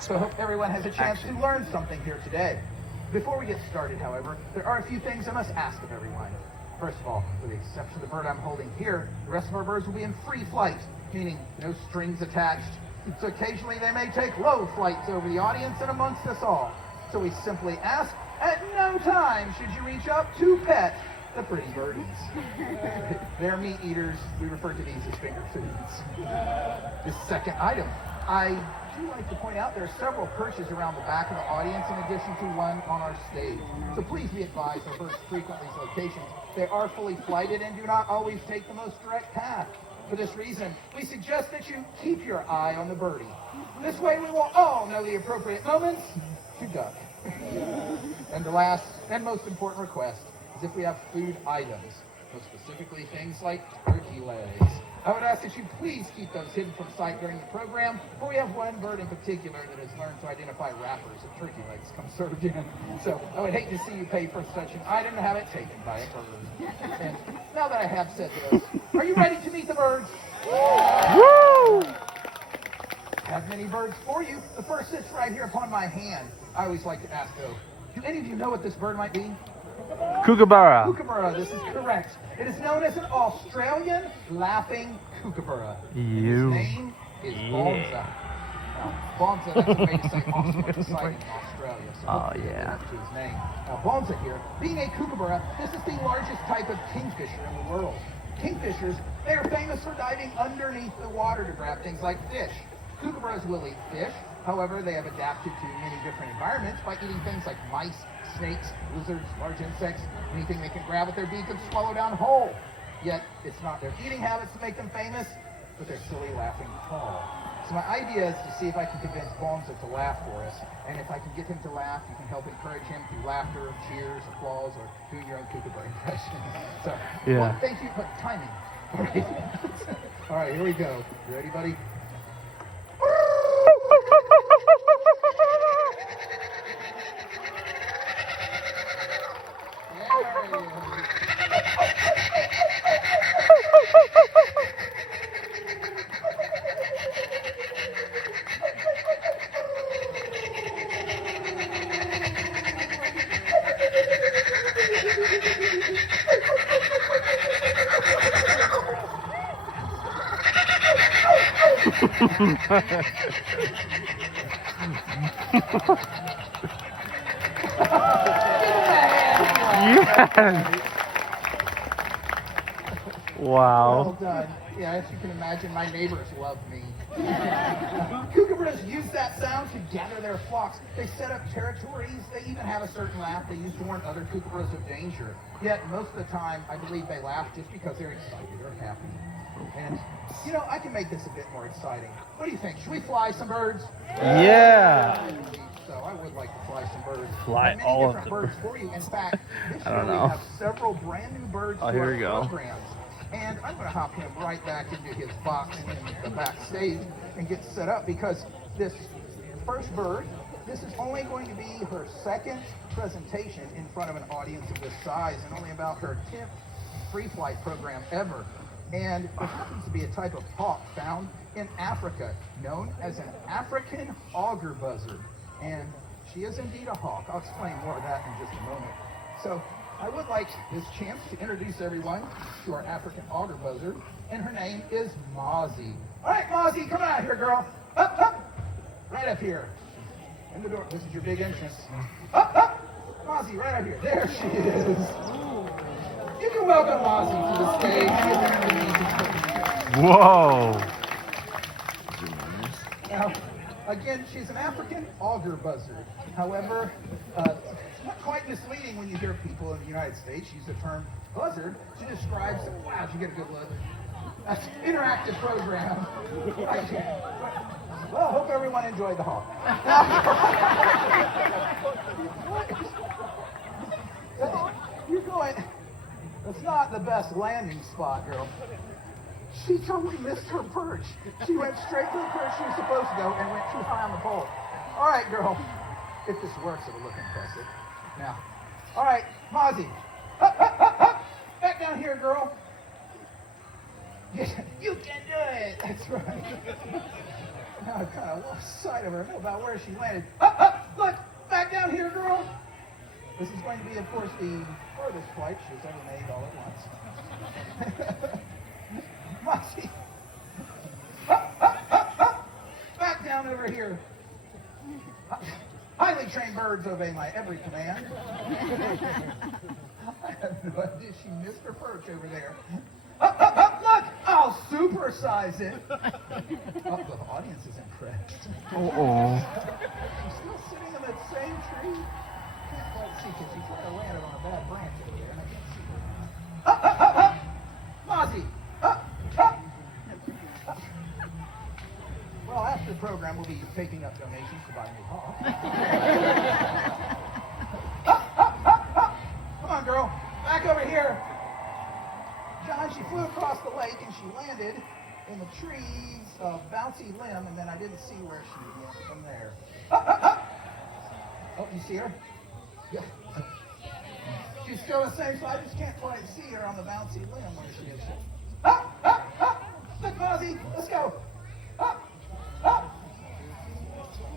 So I hope everyone has a chance to learn something here today. Before we get started, however, there are a few things I must ask of everyone. First of all, with the exception of the bird I'm holding here, the rest of our birds will be in free flight, meaning no strings attached. So occasionally they may take low flights over the audience and amongst us all. So we simply ask, at no time should you reach up to pet the pretty birdies. They're meat eaters. We refer to these as finger foods. This second item, I do like to point out there are several perches around the back of the audience in addition to one on our stage. So please be advised our birds frequent these locations. They are fully flighted and do not always take the most direct path. For this reason, we suggest that you keep your eye on the birdie. This way we will all know the appropriate moments to duck. And the last and most important request is if we have food items, most specifically things like turkey legs, I would ask that you please keep those hidden from sight during the program, for we have one bird in particular that has learned to identify wrappers of turkey legs come served in. So I would hate to see you pay for such an item to have it taken by a bird. And now that I have said this, are you ready to meet the birds? Woo! Have many birds for you. The first sits right here upon my hand. I always like to ask though, do any of you know what this bird might be? Kookaburra. Kookaburra, this is correct. It is known as an Australian laughing kookaburra. His name is Bonza. Now, Bonza, that's a way to say awesome at the site in Australia. So that's his name. Now, Bonza here, being a kookaburra, this is the largest type of kingfisher in the world. Kingfishers, they are famous for diving underneath the water to grab things like fish. Kookaburras will eat fish. However, they have adapted to many different environments by eating things like mice, snakes, lizards, large insects, anything they can grab with their beak and swallow down whole. Yet, it's not their eating habits that make them famous, but their silly laughing call. So my idea is to see if I can convince Bonza to laugh for us. And if I can get him to laugh, you can help encourage him through laughter, cheers, applause, or doing your own kookaburra impression. So, well, thank you for timing. All right. All right, here we go. You ready, buddy? Yes! Wow. Well done. Yeah, as you can imagine, my neighbors love me. Kookaburras use that sound to gather their flocks. They set up territories. They even have a certain laugh they use to warn other kookaburras of danger. Yet, most of the time, I believe they laugh just because they're excited or happy. And, you know, I can make this a bit more exciting. What do you think? Should we fly some birds? Yeah. So I would like to fly some birds. Fly many all of different them. birds for you. In fact, this I year don't we know. have several brand new birds to here our we go. programs. And I'm going to hop him right back into his box in the backstage and get set up because this first bird, this is only going to be her second presentation in front of an audience of this size and only about her 10th free flight program ever. And it happens to be a type of hawk found in Africa known as an African auger buzzard. And she is indeed a hawk. I'll explain more of that in just a moment. So I would like this chance to introduce everyone to our African auger buzzard, and her name is Mozzie. All right, Mozzie, come out here, girl. Up, up, right up here. In the door. This is your big entrance. Up, up, Mozzie, right up here. There she is. You can welcome Mozzie to the stage. Whoa. Now, again, she's an African auger buzzard. However, it's not quite misleading when you hear people in the United States use the term buzzard to describe some, wow, did you get a good look? That's an interactive program. Well, I hope everyone enjoyed the hawk. You're going, that's not the best landing spot, girl. She totally missed her perch. She went straight to the perch she was supposed to go and went too high on the pole. All right, girl. If this works, it'll look impressive. Now, all right, Mozzie. Up, up, up, up. Back down here, girl. Yeah, you can do it. That's right. Now I've kind of lost sight of her. I know about where she landed. Up, up! Look! Back down here, girl! This is going to be, of course, the furthest flight she's ever made all at once. Moxie! Up, up, up, up! Back down over here. Highly trained birds obey my every command. I have no idea she missed her perch over there. Up, up, up, look! I'll supersize it. Oh, the audience is impressed. Uh-oh. She's still sitting in that same tree. Can't quite see because she's kind of landed on a bad branch over there, and I can't see her. Up, up, up, up! Mozzie! Up, up! Well, after the program, we'll be taking up donations to buy a new hawk. Up, up, up, up! Come on, girl. Back over here. John, she flew across the lake and she landed in the trees of Bouncy Limb, and then I didn't see where she went from there. Up, up, up! Oh, you see her? Yeah. She's still the same, so I just can't quite see her on the Bouncy Limb where she is. Up, up, up! Look, Mozzie, let's go. Up, up!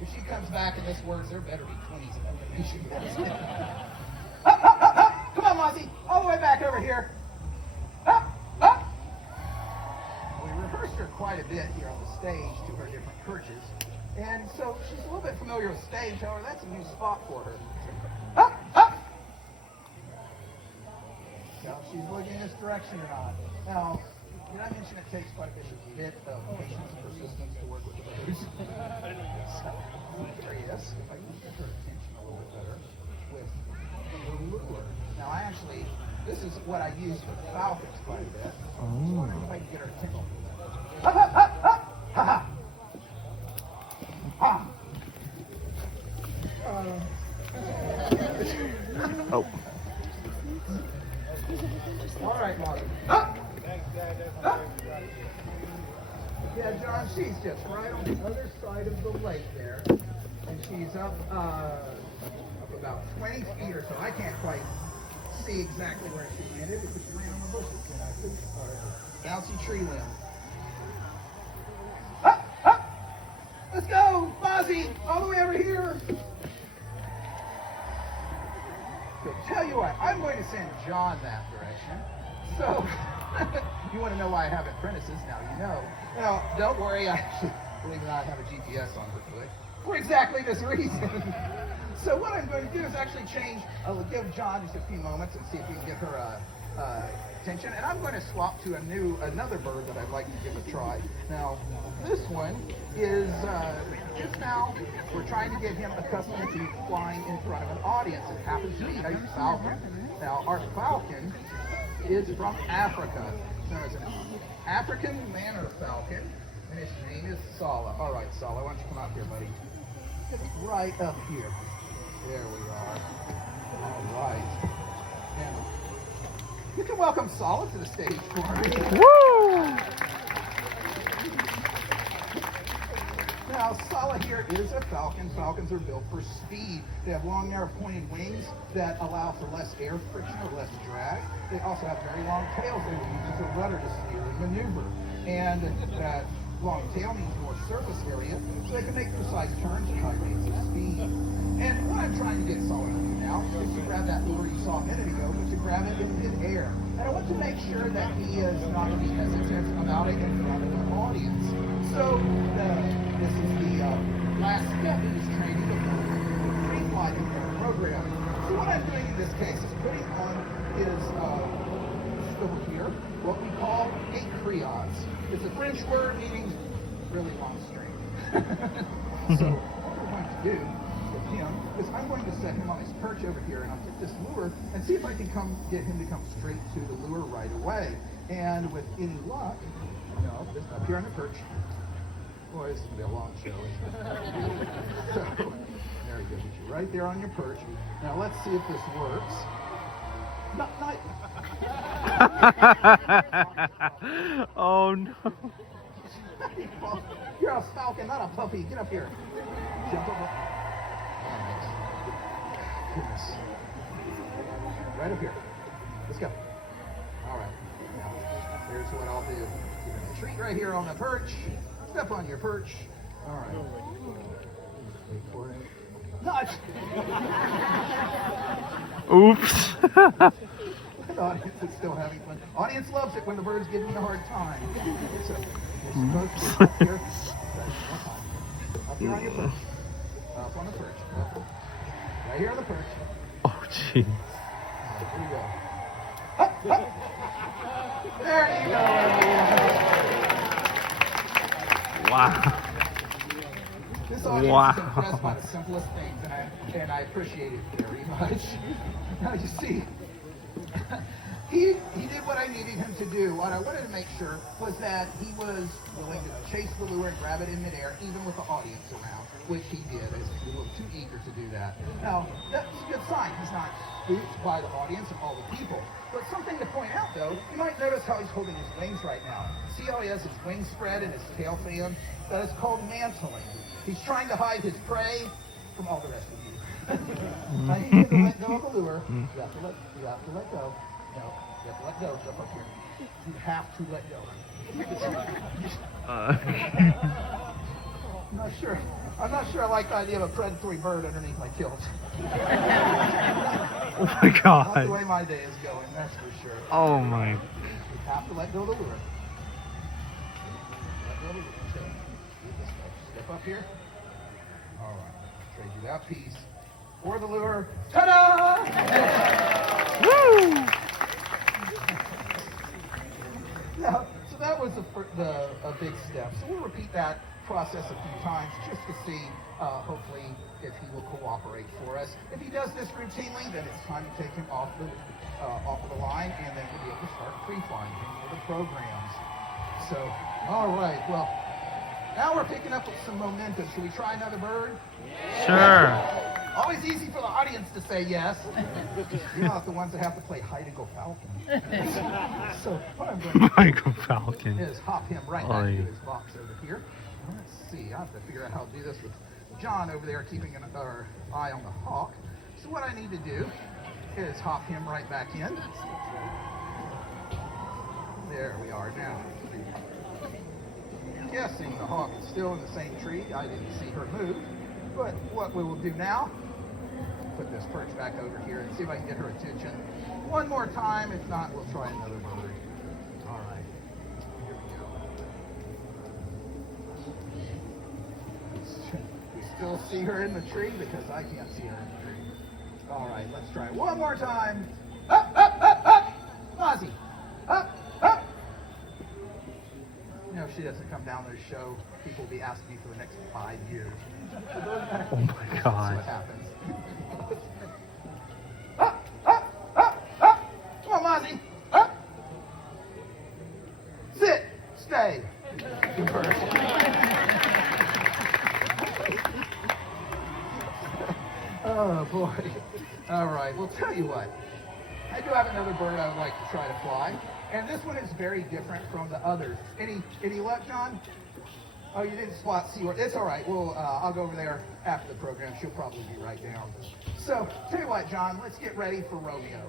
If she comes back and this works, there better be 20s in that information. Up, up, up, up! Come on, Mozzie, all the way back over here. Up, up! We rehearsed her quite a bit here on the stage to her different perches. And so she's a little bit familiar with stage, however, that's a new spot for her. Up, up! Now, if she's looking this direction or not. Now, did I mention it takes quite a bit of patience and persistence to work with the birds? So, curious if I can get her attention a little bit better with the lure. Now, this is what I use for the falcons quite a bit. I was wondering if I could get her attention. Up, up, up, up! Ha ha! Ha! Oh. All right, Molly. Up! Up! Yeah, John, she's just right on the other side of the lake there. And she's up about 20 feet or so. I can't quite see exactly where she landed because she landed on the bushes. And I couldn't, bouncy tree limb. Up! Up! Let's go! Mozzie! All the way over here! So tell you what, I'm going to send John that direction. So, you want to know why I have apprentices? Now you know. Now, don't worry, I actually, believe it or not, have a GPS on her foot. For exactly this reason. So what I'm going to do is actually I'll give John just a few moments and see if we can get her attention. And I'm going to swap to another bird that I'd like to give a try. Now, this one is, just now, we're trying to get him accustomed to flying in front of an audience. It happens to be a falcon. Now, our falcon is from Africa. It's known as an African manor falcon, and his name is Sala. All right, Sala, why don't you come out here, buddy? Right up here. There we are. All right. And you can welcome Sala to the stage for me. Woo! Now, Sala here is a falcon. Falcons are built for speed. They have long, narrow, pointed wings that allow for less air friction or less drag. They also have very long tails they will use as a rudder to steer and maneuver. And that long tail means more surface area, so they can make precise turns at high rates of speed. And what I'm trying to get Sala to do now is to grab that lure you saw a minute ago, but to grab it in mid-air. And I want to make sure that he is not going to be hesitant about it in front of an audience. So, this is the last step in his training before the free flight program. So what I'm doing in this case is putting on his over here what we call a criage. It's a French word meaning really long string. So what we're going to do with him is I'm going to set him on his perch over here, and I'll get this lure and see if I can get him to come straight to the lure right away. And with any luck, just up here on the perch. Boy, this is going to be a long show. So, there you go. Get you right there on your perch. Now, let's see if this works. Not. Oh, no. You're a falcon, not a puppy. Get up here. Jump over. Goodness. Right up here. Let's go. All right. Now, here's what I'll do. You're going to treat right here on the perch. Step on your perch. All right. Wait for it. Nuts! Oops. The audience is still having fun. Audience loves it when the bird's giving me a hard time. So, you're supposed to up here. Up here on your perch. Up on the perch. Up. Right here on the perch. Oh, jeez. Here we go. Up, up. There you go. Wow. This audience Wow. is impressed by the simplest things, and I appreciate it very much. Now you see, he did what I needed him to do. What I wanted to make sure was that he was willing to chase the lure and grab it in midair, even with the audience around, which he did. He's a little too eager to do that. Now, that's a good sign. He's not spooked by the audience and all the people. But something to point out, though, you might notice how he's holding his wings right now. See how he has his wings spread and his tail fan? That is called mantling. He's trying to hide his prey from all the rest of you. I need you to let go of the lure. You have to let go. No, you have to let go. Jump up here. You have to let go. I'm not sure I like the idea of a predatory bird underneath my kilt. Oh my God. Not the way my day is going, that's for sure. Oh my. You have to let go of the lure. Let go of the lure. Step up here. All right. Trade you that piece for the lure. Ta-da! Woo! Now, so that was a big step. So we'll repeat that process a few times just to see, hopefully, if he will cooperate for us. If he does this routinely, then it's time to take him off of the line, and then we'll be able to start free-flying him for the programs. So, all right, well, now we're picking up with some momentum. Should we try another bird? Sure. Always easy for the audience to say yes. You're not the ones that have to play hide and go falcon. So what I'm going to Michael Falcon. do is hop him right back into his box over here. And let's see, I have to figure out how to do this with John over there keeping an eye on the hawk. So what I need to do is hop him right back in. There we are now. I'm guessing the hawk is still in the same tree. I didn't see her move. But what we will do now, put this perch back over here and see if I can get her attention one more time. If not, we'll try another bird. All right, here we go. We still see her in the tree because I can't see her in the tree. All right, let's try it one more time. Up, up, up, up. Ozzy, up, up. You know, if she doesn't come down this show, people will be asking me for the next 5 years. Oh my That's God. what happens. Up, up, up, up. Come on, Mozzie. Up. Sit. Stay. Good bird. Oh, boy. All right. Well, tell you what. I do have another bird I would like to try to fly. And this one is very different from the others. Any luck, John? Oh, you didn't spot Seaward. It's all right. Well, I'll go over there after the program. She'll probably be right down. So, tell you what, John, let's get ready for Romeo.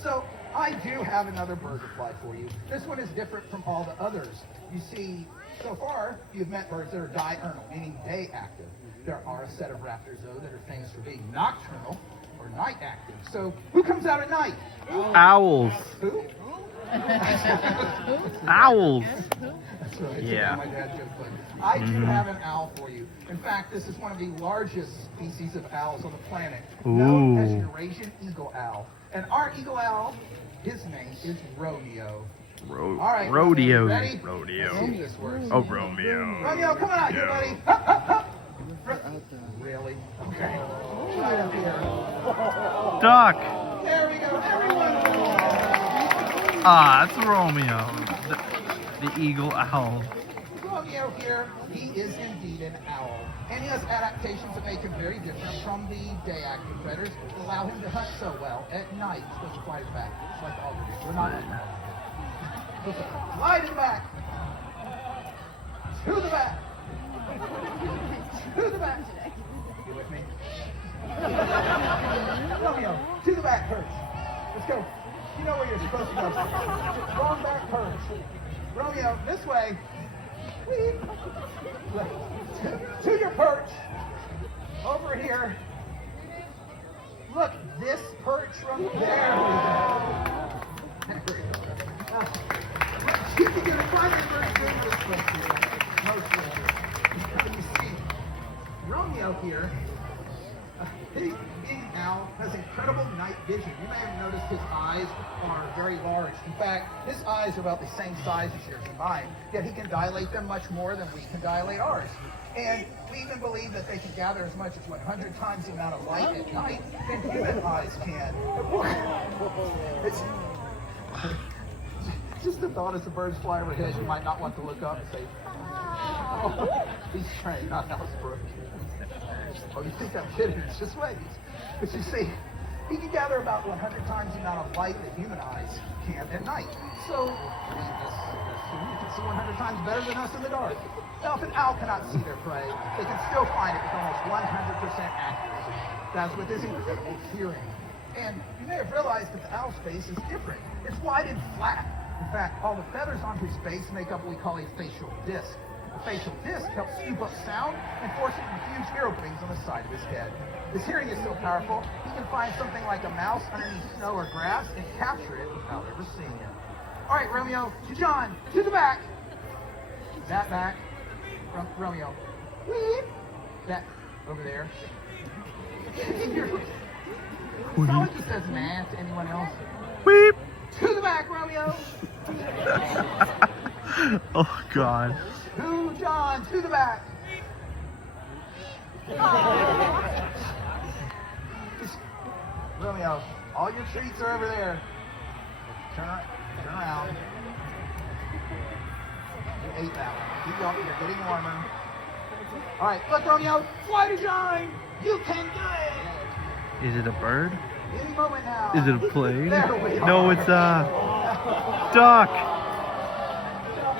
So, I do have another bird to fly for you. This one is different from all the others. You see, so far, you've met birds that are diurnal, meaning day active. There are a set of raptors, though, that are famous for being nocturnal or night active. So, who comes out at night? Owls. Who? Owls. That's right. Yeah. My dad joked, but I do have an owl for you. In fact, this is one of the largest species of owls on the planet, known as Eurasian eagle owl. And our eagle owl, his name is Romeo. All right, Rodeo. ready? Rodeo. Let's see if this works. Oh, Romeo. Romeo, come on out here, buddy. Hup, hup, hup. Really? Okay. Right up here. Duck. There we go. Everyone. Ah, it's Romeo. The eagle owl. Romeo here, he is indeed an owl. And he has adaptations that make him very different from the day active predators that allow him to hunt so well at night. He's supposed to fly his back, just like all of you. We're not. Slide him back. To the back. To the back. You with me? Romeo, to the back first. Let's go. You know where you're supposed to go. Wrong back perch. Romeo, this way. Weep. To your perch. Over here. Look, this perch from there. There we go. You can get a primary first game of this place. Mostly. You see, Romeo here, being an owl, has incredible night vision. You may have noticed his eyes are very large. In fact, his eyes are about the same size as yours and mine, yet he can dilate them much more than we can dilate ours. And we even believe that they can gather as much as 100 times the amount of light at night than human eyes can. It's just the thought as the birds fly overhead, you might not want to look up and say, oh, he's trained, not housebrook. Oh, you think I'm kidding? It's just waves. But you see, he can gather about 100 times the amount of light that human eyes can at night. So, we assume you can see 100 times better than us in the dark. Now, if an owl cannot see their prey, they can still find it with almost 100% accuracy. That's with his incredible hearing. And you may have realized that the owl's face is different. It's wide and flat. In fact, all the feathers on his face make up what we call a facial disc. The facial disc helps scoop up sound and force it into huge ear openings on the side of his head. His hearing is so powerful, he can find something like a mouse underneath snow or grass and capture it without ever seeing it. All right, Romeo, to John, to the back. That back. Romeo. Weep. That over there. It's not like he says nah to anyone else. Weep. To the back, Romeo. Oh, God. To John, to the back. Romeo, all your treats are over there. Turn around. You ate that one. Keep going. You're getting warmer. All right, look, Romeo. Fly to John. You can do it. Is it a bird? Any moment now. Is it a plane? There we are. No, it's a duck.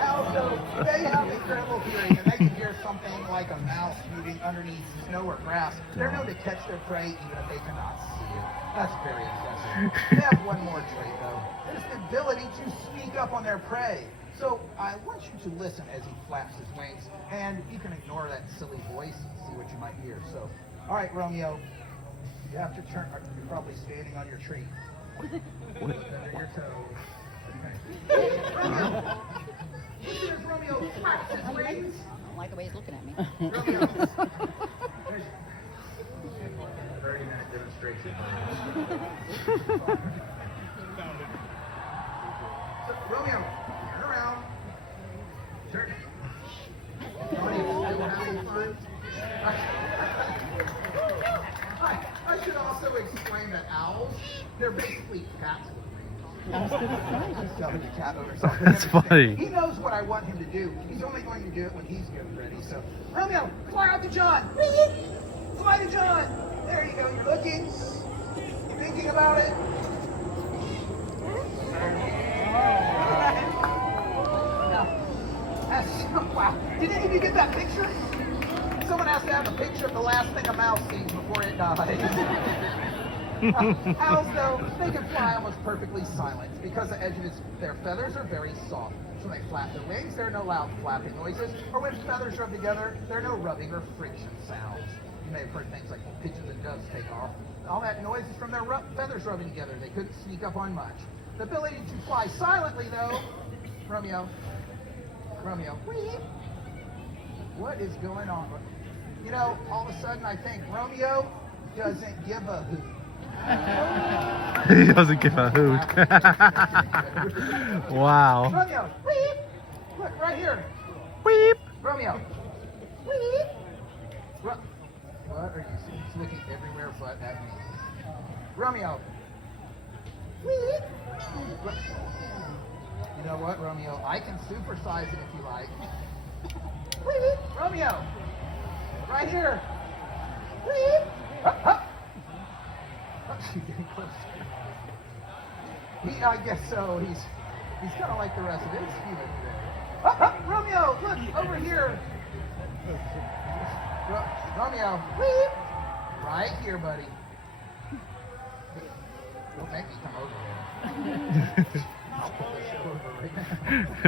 Also, they have incredible hearing, and they can hear something like a mouse moving underneath snow or grass. They're known to catch their prey even if they cannot see it. That's very impressive. They have one more trait, though. It's the ability to speak up on their prey. So I want you to listen as he flaps his wings, and you can ignore that silly voice and see what you might hear. So, all right, Romeo, you have to turn. You're probably standing on your tree. Under your toes. Okay. Romeo, listen as Romeo flaps his wings. I don't like the way he's looking at me. Romeo. 30-minute demonstration. So, Romeo, turn around. Turn. What are you still having fun? I should also explain that owls, they're basically cats with wings. He's telling the cat over something. That's funny. He knows what I want him to do. He's only going to do it when he's getting ready. So, Romeo, fly out to John. Fly to John. There you go. You're looking. You're thinking about it. Wow. Did any of you get that picture? Someone has to have a picture of the last thing a mouse sees before it dies. Owls, though, they can fly almost perfectly silent because the edge of their feathers are very soft. So when they flap their wings, there are no loud flapping noises, or when feathers rub together, there are no rubbing or friction sounds. You may have heard things like pigeons and doves take off. All that noise is from their feathers rubbing together. They couldn't sneak up on much. The ability to fly silently, though, Romeo, what is going on? You know, all of a sudden I think Romeo doesn't give a hoot. He doesn't give a hoot. Wow. Romeo, weep. Look, right here. Weep. Romeo, weep. What are you seeing? He's looking everywhere but at me. Romeo, weep. You know what, Romeo? I can supersize it if you like. Weep. Romeo, right here. Weep. Up, up. She's getting closer. I guess so. He's kind of like the rest of his human today. Romeo, look over here. Romeo, weep. Right here, buddy. Don't make me come over there. I'll put the show over right now. I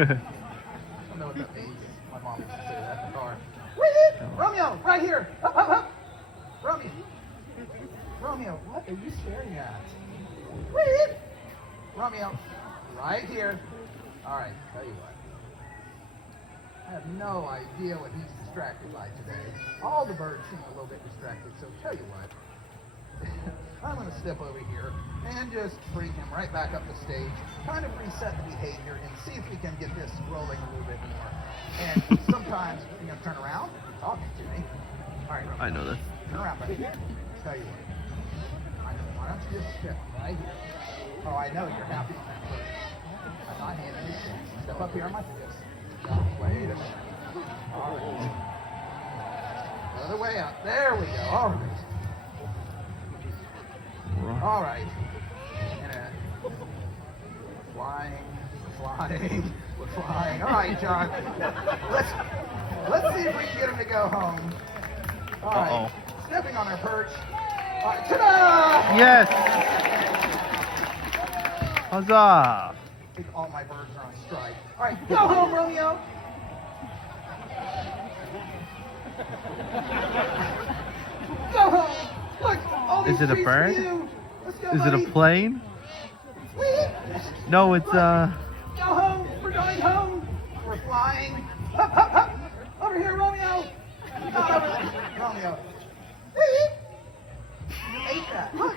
don't know what that means. Mom used to say that in the car. Whee! Romeo, right here. Up, up, up. Romeo. Romeo, what are you staring at? Whee! Romeo, right here. All right, tell you what. I have no idea what he's distracted by today. All the birds seem a little bit distracted, so tell you what. I'm going to step over here and just bring him right back up the stage, kind of reset the behavior and see if we can get this rolling a little bit more. And sometimes you're going to turn around and you're talking to me. All right, Romeo. I know this. Turn around, buddy. Tell you what. Why don't you just step right here? Oh, I know you're happy with that bird. I'm not handing you things. Step up here on my fist. Wait a minute. All right. Other way up. There we go. All right. All right. We're flying. All right, John. Let's see if we can get him to go home. All right. Stepping on our perch. All right. Ta-da! Yes. Huzzah! I think all my birds are on strike. All right, go home, Romeo. Go home. Look, all these Is it a treats bird? for you. Let's go, Is buddy. it a plane? Whee! No, it's Go home. We're going home. We're flying. Hup, hup, hup. Over here, Romeo. Not over there. Romeo. Whee! You ate that. Look.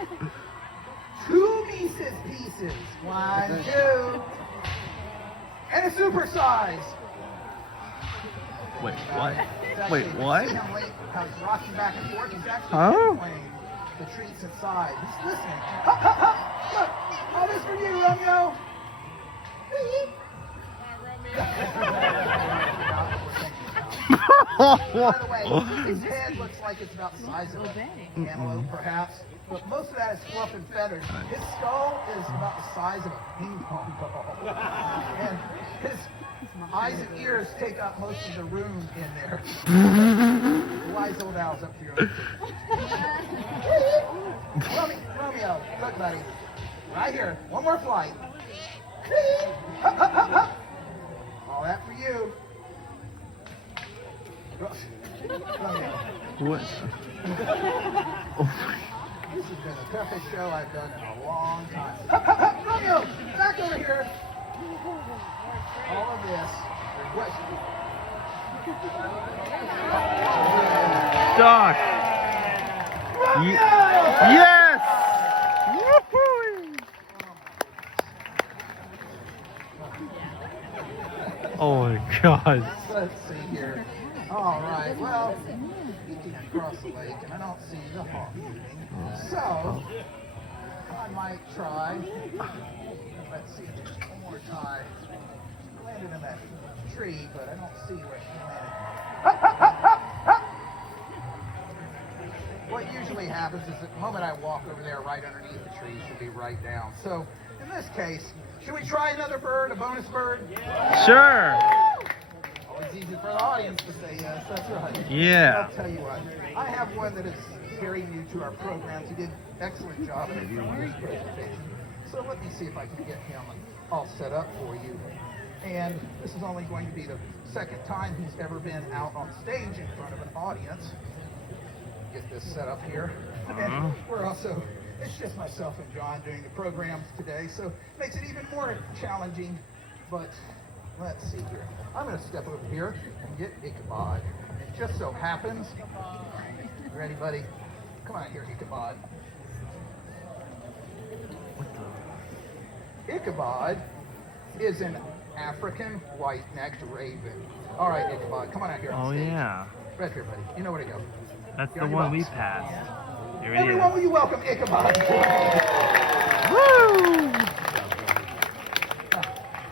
2 Mises pieces. 1, 2. And a supersize. Wait, what? Wait, what? See him how he's rocking back and forth. He's actually Huh? enjoying the treats inside. He's listening. Hup, hup, hup. Look, all this for you, Romeo. By the way, his head looks like it's about the size of an antelope, perhaps, but most of that is fluff and feathers. His skull is about the size of a ping pong ball, and his eyes and ears take up most of the room in there. Wise old owl's up to your own. Romeo, look, buddy, right here, one more flight. Hup, hup, hup, hup. All that for you. Romeo. What? This has been the toughest show I've done in a long time. Hup, hup, hup, Romeo, back over here. All of this. What? Doc. Romeo! Yes! Woohoo! Oh my God. Let's see here. All right, well, you can't cross the lake, and I don't see the hawk moving. So, I might try. Let's see, one more time. She landed in that tree, but I don't see where she landed. Hup, hup, hup, hup, hup. What usually happens is that the moment I walk over there, right underneath the tree, she'll be right down. So, in this case, should we try another bird, a bonus bird? Sure. Always easy for the audience to say yes, that's right. Yeah. I'll tell you what, I have one that is very new to our programs. He did an excellent job in his presentation. So let me see if I can get him all set up for you. And this is only going to be the second time he's ever been out on stage in front of an audience. Get this set up here. And we're also, it's just myself and John doing the programs today, so it makes it even more challenging. But let's see here. I'm going to step over here and get Ichabod. It just so happens. You ready, buddy? Come on here, Ichabod. Ichabod is an African white-necked raven. All right, Ichabod, come on out here on Oh stage. yeah. Right here, buddy. You know where to go. That's Get the on your one we box. passed. Here it Everyone, will is. you welcome Ichabod? Woo!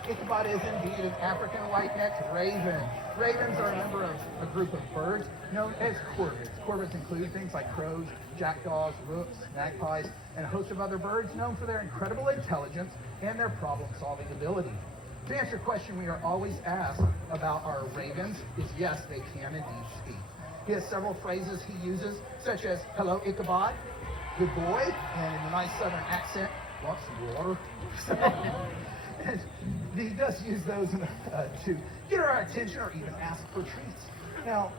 Ichabod is indeed an African white-necked raven. Ravens are a member of a group of birds known as corvids. Corvids include things like crows, jackdaws, rooks, magpies, and a host of other birds known for their incredible intelligence and their problem-solving ability. To answer your question we are always asked about our ravens is yes, they can indeed speak. He has several phrases he uses, such as, hello, Ichabod, good boy, and in a nice southern accent, want some water? And he does use those to get our attention or even ask for treats. Now,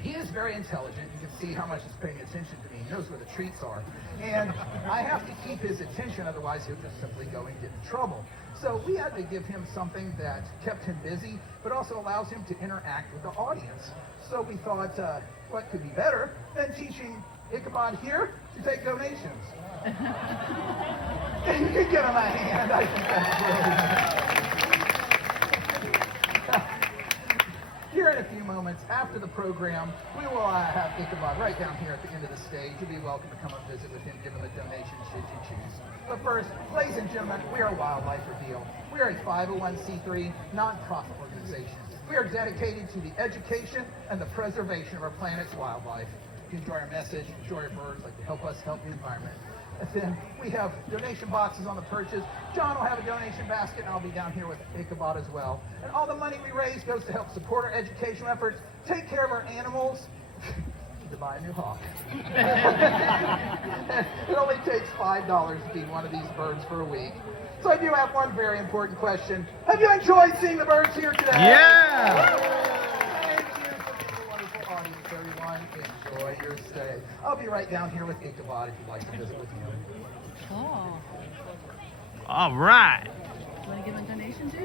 he is very intelligent. You can see how much he's paying attention to me. He knows where the treats are. And I have to keep his attention, otherwise he'll just simply go and get in trouble. So we had to give him something that kept him busy, but also allows him to interact with the audience. So we thought, what could be better than teaching Ichabod here to take donations? And you can give him a hand. I think that's really Here in a few moments, after the program, we will have Ichabod right down here at the end of the stage. You'll be welcome to come and visit with him, give him a donation should you choose. But first, ladies and gentlemen, we are Wildlife Reveal. We are a 501c3 nonprofit organization. We are dedicated to the education and the preservation of our planet's wildlife. If you enjoy our message, enjoy our birds, like to help us help the environment. And then we have donation boxes on the perches. John will have a donation basket, and I'll be down here with Ichabod as well. And all the money we raise goes to help support our educational efforts, take care of our animals, to buy a new hawk. It only takes $5 to feed one of these birds for a week. So I do have one very important question. Have you enjoyed seeing the birds here today? Yeah! Thank you for being a wonderful audience, everyone. Enjoy your stay. I'll be right down here with Ichabod if you'd like to visit with him. Cool. All right. Want to give a donation to?